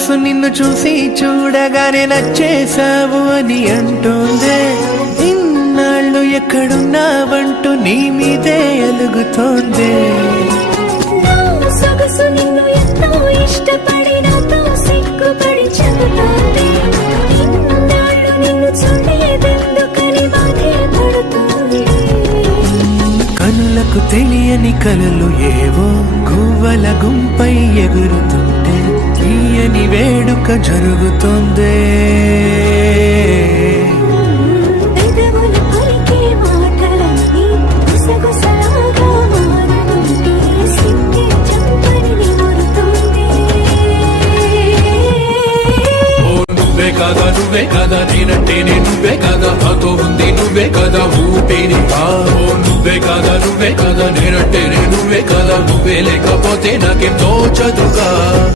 మనసు నిన్ను చూసి చూడగానే నచ్చేసావు అని అంటోందే. ఇన్నాళ్ళు ఎక్కడున్నావంటూ నీ మీదే అలుగుతోందే. సొగసు నిన్ను ఎంతో ఇష్టపడి నాతో సిగ్గుపడి చెబుతోంది. ఇన్నాళ్ళు నిన్ను చూడలేదెందుకని బాధే పడుతోంది. కనులకు తెలియని కలలు ఏవో గువ్వల గుంపై ఎగురుతుంటే తీయని వేడుక జరుగుతోందే. పెదవులు పలికే మాటలన్నీ గుసగుసలాగా మారుతుంటే సిగ్గే చంపని నిమురుతోంది. నువ్వే కదా నేనంటే నువ్వే కదా నాతో ఉంది నువ్వే కదా ఊపిరి. నువ్వే కదా నేనంటే నువ్వే కదా నువ్వే లేకపోతే నాకేం తోచదుగా.